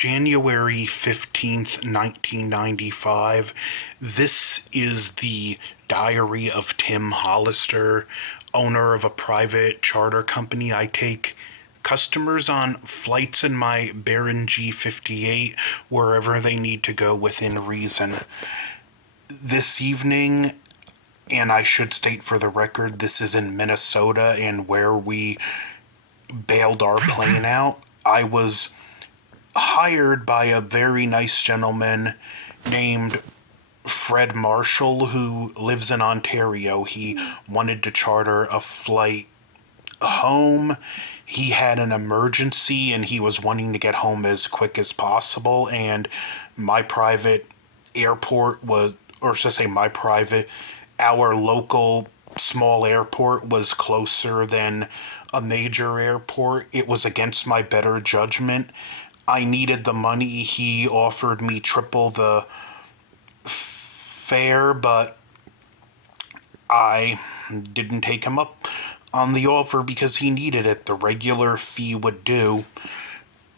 January 15th, 1995. This is the diary of Tim Hollister, owner of a private charter company. I take customers on flights in my Baron G58 wherever they need to go within reason. This evening, and I should state for the record, this is in Minnesota and where we bailed our plane out. I was hired by a very nice gentleman named Fred Marshall who lives in Ontario. He wanted to charter a flight home. He had an emergency and he was wanting to get home as quick as possible, and my private airport was, or should I say my private, our local small airport was closer than a major airport. It was against my better judgment. I needed the money. He offered me triple the fare, but I didn't take him up on the offer because he needed it. The regular fee would do.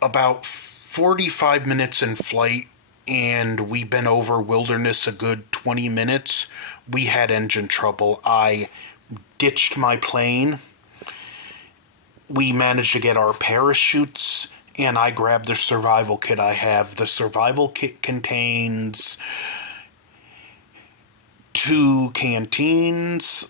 About 45 minutes in flight, and we've been over Wilderness a good 20 minutes. We had engine trouble. I ditched my plane. We managed to get our parachutes, and I grabbed the survival kit I have. The survival kit contains 2 canteens,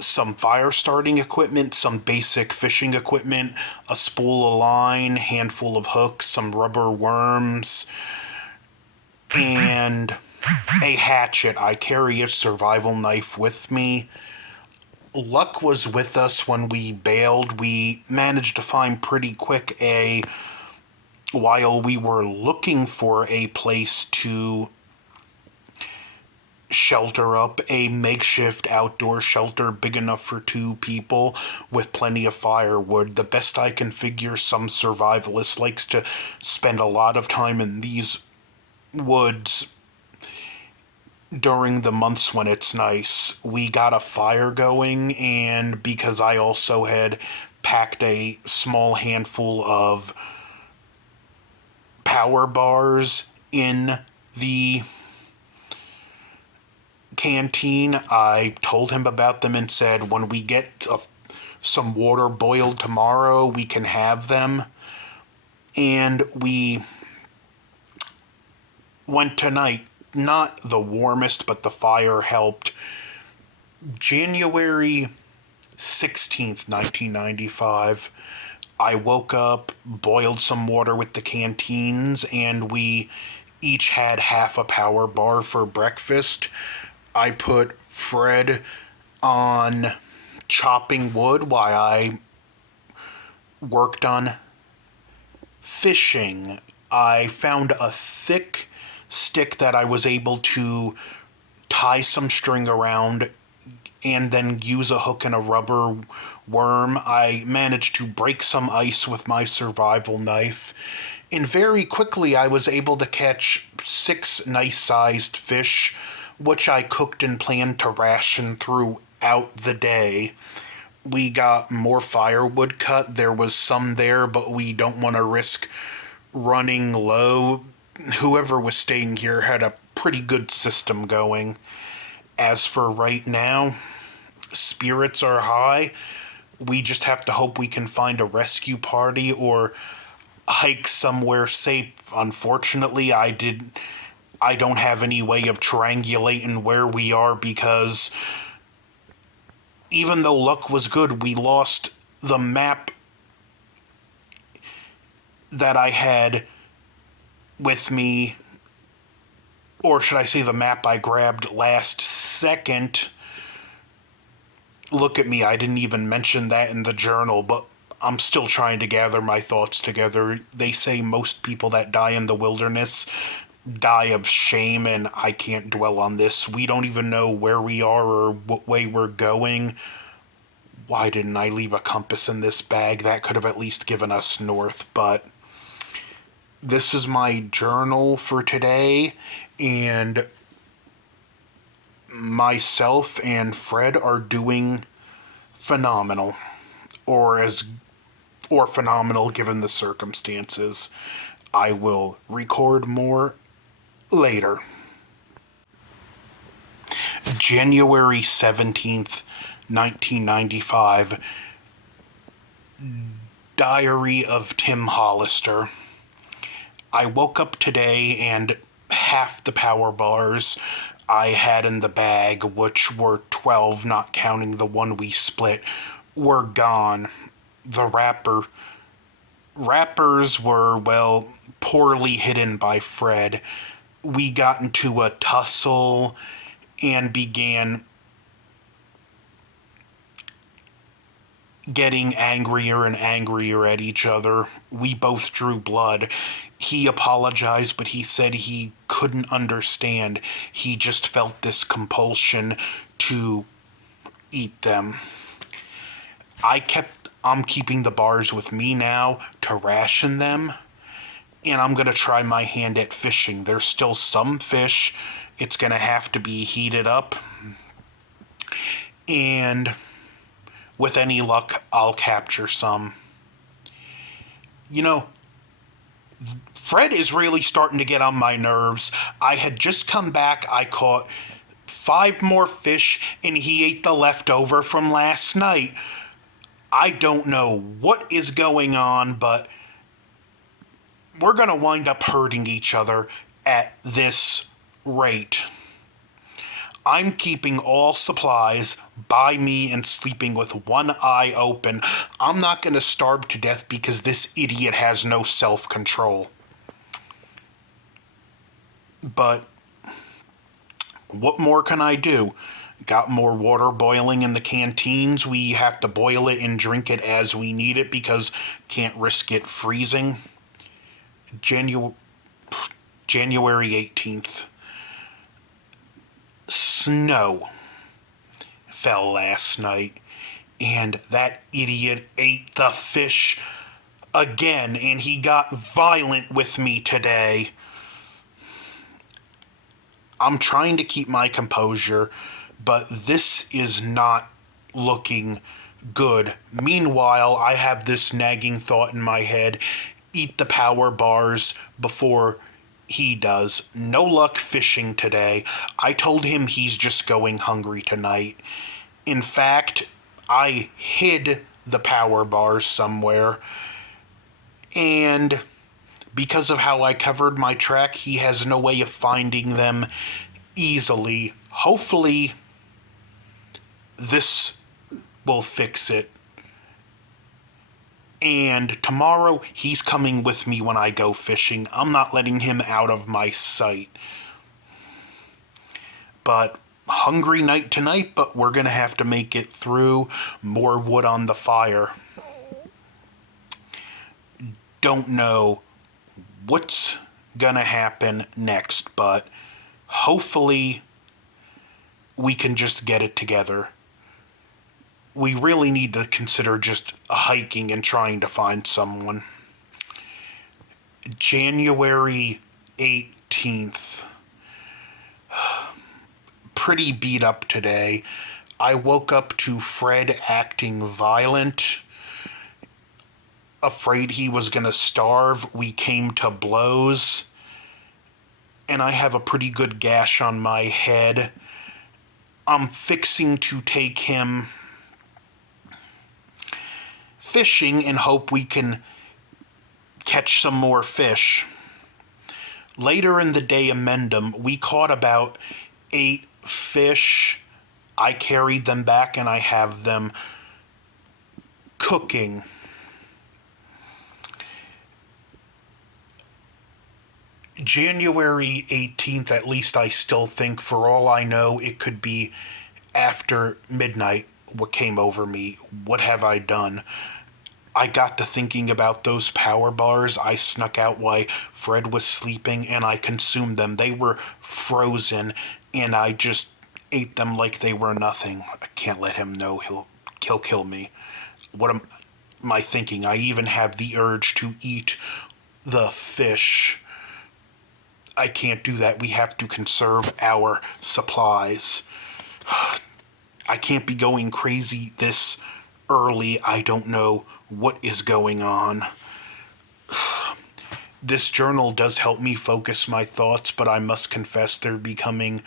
some fire starting equipment, some basic fishing equipment, a spool of line, handful of hooks, some rubber worms, and a hatchet. I carry a survival knife with me. Luck was with us when we bailed. We managed to find pretty quick while we were looking for a place to shelter up, a makeshift outdoor shelter big enough for 2 people with plenty of firewood. The best I can figure, some survivalist likes to spend a lot of time in these woods during the months when it's nice. We got a fire going, and because I also had packed a small handful of power bars in the canteen, I told him about them and said, when we get some water boiled tomorrow, we can have them. And we went tonight. Not the warmest, but the fire helped. January 16th, 1995, I woke up, boiled some water with the canteens, and we each had half a power bar for breakfast. I put Fred on chopping wood while I worked on fishing. I found a thick stick that I was able to tie some string around and then use a hook and a rubber worm. I managed to break some ice with my survival knife, and very quickly I was able to catch 6 nice-sized fish, which I cooked and planned to ration throughout the day. We got more firewood cut. There was some there, but we don't want to risk running low. Whoever was staying here had a pretty good system going. As for right now, spirits are high. We just have to hope we can find a rescue party or hike somewhere safe. Unfortunately, I don't have any way of triangulating where we are because even though luck was good, we lost the map that I had with me, or should I say the map I grabbed last second. Look at me, I didn't even mention that in the journal, but I'm still trying to gather my thoughts together. They say most people that die in the wilderness die of shame, and I can't dwell on this. We don't even know where we are or what way we're going. Why didn't I leave a compass in this bag? That could have at least given us north, but this is my journal for today, and myself and Fred are doing phenomenal, or phenomenal given the circumstances. I will record more later. January 17th, 1995. Diary of Tim Hollister. I woke up today and half the power bars I had in the bag, which were 12, not counting the one we split, were gone. The wrappers were, well, poorly hidden by Fred. We got into a tussle and began getting angrier and angrier at each other. We both drew blood. He apologized, but he said he couldn't understand. He just felt this compulsion to eat them. I'm keeping the bars with me now to ration them, and I'm going to try my hand at fishing. There's still some fish. It's going to have to be heated up, and with any luck, I'll capture some. You know, Fred is really starting to get on my nerves. I had just come back. I caught 5 more fish, and he ate the leftover from last night. I don't know what is going on, but we're going to wind up hurting each other at this rate. I'm keeping all supplies by me and sleeping with one eye open. I'm not going to starve to death because this idiot has no self-control. But what more can I do? Got more water boiling in the canteens. We have to boil it and drink it as we need it because can't risk it freezing. January 18th. Snow fell last night, and that idiot ate the fish again, and he got violent with me today. I'm trying to keep my composure, but this is not looking good. Meanwhile, I have this nagging thought in my head: eat the power bars before he does. No luck fishing today. I told him he's just going hungry tonight. In fact, I hid the power bars somewhere, and because of how I covered my track, he has no way of finding them easily. Hopefully, this will fix it. And tomorrow, he's coming with me when I go fishing. I'm not letting him out of my sight. But hungry night tonight, but we're going to have to make it through. More wood on the fire. Don't know what's going to happen next, but hopefully we can just get it together. We really need to consider just hiking and trying to find someone. January 18th. Pretty beat up today. I woke up to Fred acting violent. Afraid he was going to starve. We came to blows. And I have a pretty good gash on my head. I'm fixing to take him fishing and hope we can catch some more fish. Later in the day, amendum, we caught about 8 fish. I carried them back and I have them cooking. January 18th, at least I still think, for all I know, it could be after midnight. What came over me? What have I done? I got to thinking about those power bars. I snuck out while Fred was sleeping and I consumed them. They were frozen and I just ate them like they were nothing. I can't let him know. He'll kill me. What am I thinking? I even have the urge to eat the fish. I can't do that. We have to conserve our supplies. I can't be going crazy this early. I don't know what is going on. This journal does help me focus my thoughts, but I must confess they're becoming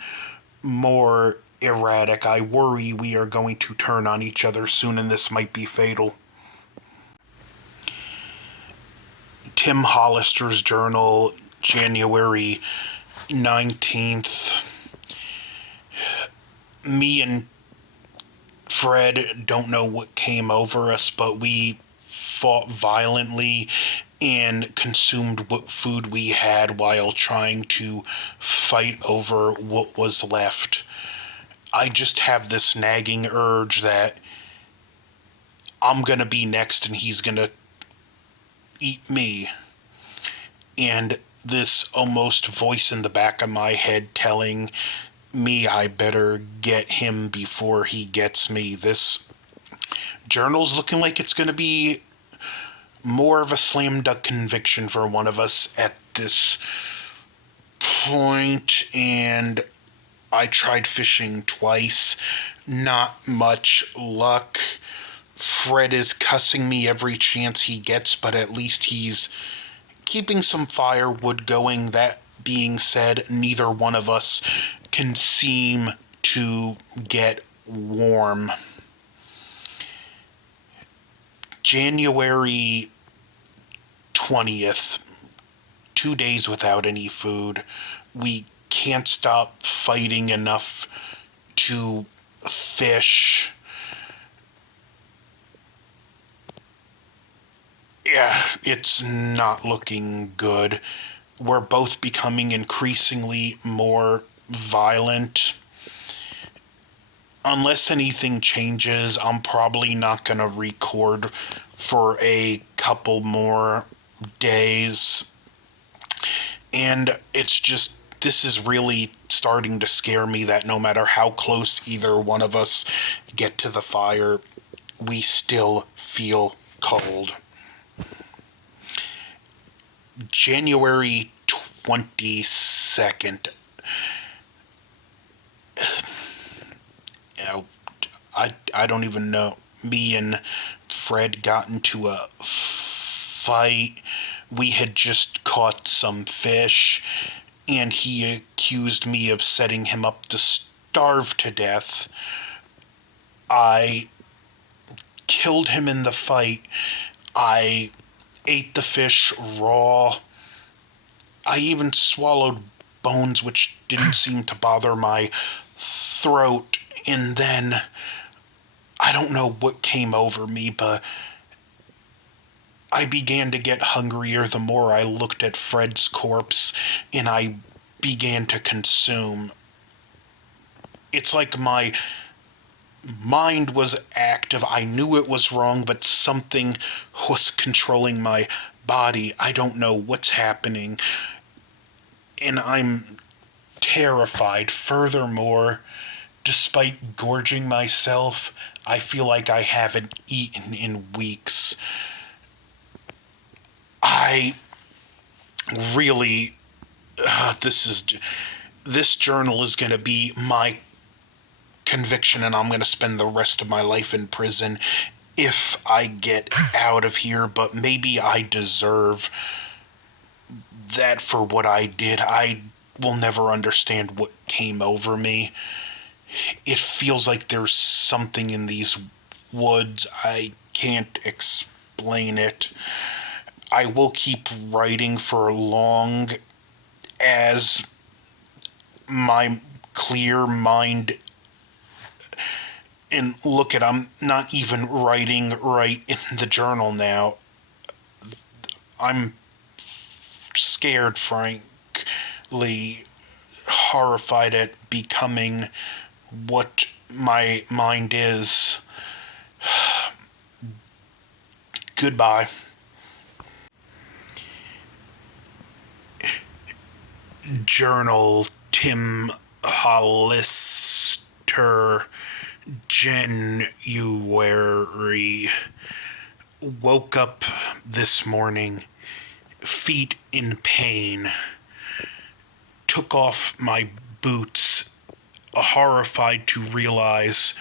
more erratic. I worry we are going to turn on each other soon, and this might be fatal. Tim Hollister's journal, January 19th. Me and Fred don't know what came over us, but we fought violently and consumed what food we had while trying to fight over what was left. I just have this nagging urge that I'm gonna be next and he's gonna eat me. And this almost voice in the back of my head telling me I better get him before he gets me. This journal's looking like it's gonna be more of a slam dunk conviction for one of us at this point, and I tried fishing twice. Not much luck. Fred is cussing me every chance he gets, but at least he's keeping some firewood going. That being said, neither one of us can seem to get warm. January 20th, 2 days without any food. We can't stop fighting enough to fish. Yeah, it's not looking good. We're both becoming increasingly more violent. Unless anything changes, I'm probably not going to record for a couple more days. And it's just, this is really starting to scare me that no matter how close either one of us get to the fire, we still feel cold. January 22nd. I don't even know. Me and Fred got into a fight. We had just caught some fish, and he accused me of setting him up to starve to death. I killed him in the fight. I ate the fish raw. I even swallowed bones, which didn't seem to bother my throat. And then, I don't know what came over me, but I began to get hungrier the more I looked at Fred's corpse, and I began to consume. It's like my mind was active. I knew it was wrong, but something was controlling my body. I don't know what's happening, and I'm terrified. Furthermore, despite gorging myself, I feel like I haven't eaten in weeks. I really, this journal is going to be my conviction, and I'm going to spend the rest of my life in prison if I get out of here, but maybe I deserve that for what I did. I will never understand what came over me. It feels like there's something in these woods. I can't explain it. I will keep writing for long as my clear mind. And look at, I'm not even writing right in the journal now. I'm scared, frankly, horrified at becoming what my mind is. Goodbye. Journal, Tim Hollister, January. Woke up this morning, feet in pain. Took off my boots, horrified to realize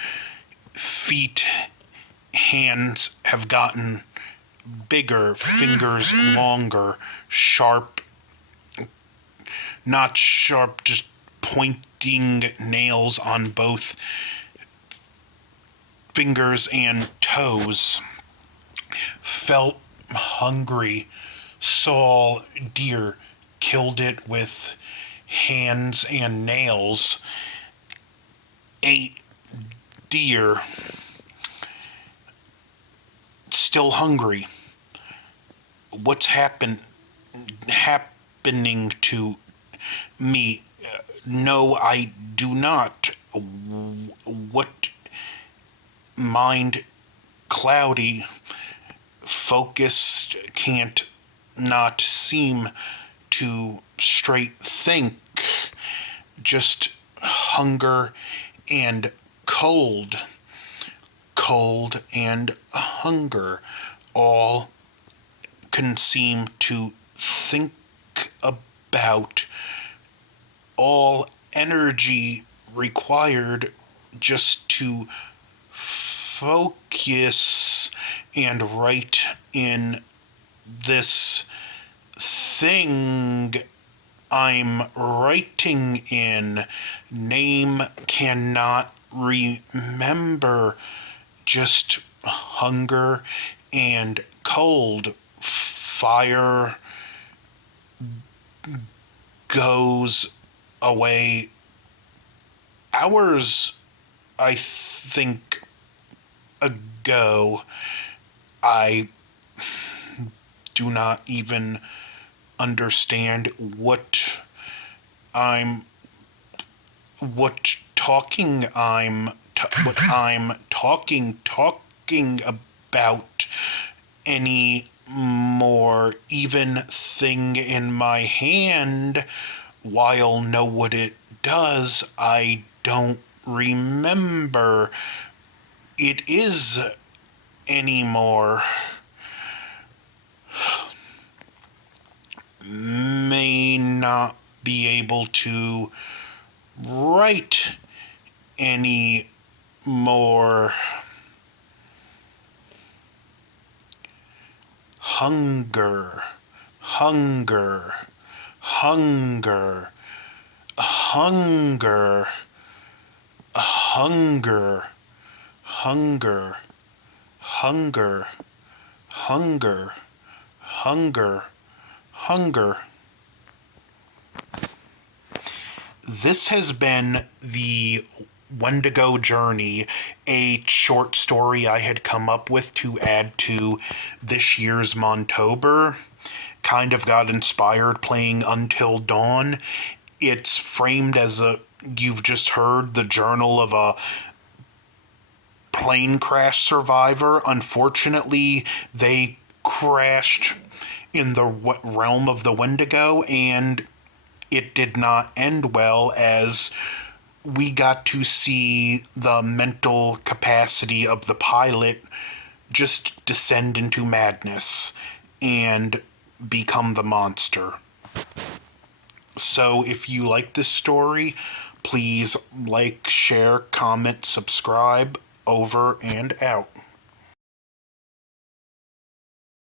feet, hands have gotten bigger, fingers longer, sharp, not sharp, just pointing nails on both fingers and toes. Felt hungry, saw deer, killed it with hands and nails, ate deer, still hungry. What's happening to me? No, I do not. What? Mind cloudy, focused, can't not seem to straight think. Just hunger and cold. Cold and hunger. All can seem to think about. All energy required just to focus and write in this thing I'm writing in. Name cannot remember. Just hunger and cold. Fire goes away. Hours, I think, ago. I do not even understand what I'm talking about anymore. Even thing in my hand, while know what it does, I don't remember it is anymore. May not be able to write any more. Hunger, hunger, hunger, hunger, hunger, hunger, hunger, hunger, hunger, hunger. This has been the Wendigo Journey, a short story I had come up with to add to this year's MONTOBER. Kind of got inspired playing Until Dawn. It's framed as you've just heard, the journal of a plane crash survivor. Unfortunately, they crashed in the realm of the Wendigo, and it did not end well, as we got to see the mental capacity of the pilot just descend into madness and become the monster. So if you like this story, please like, share, comment, subscribe. Over and out.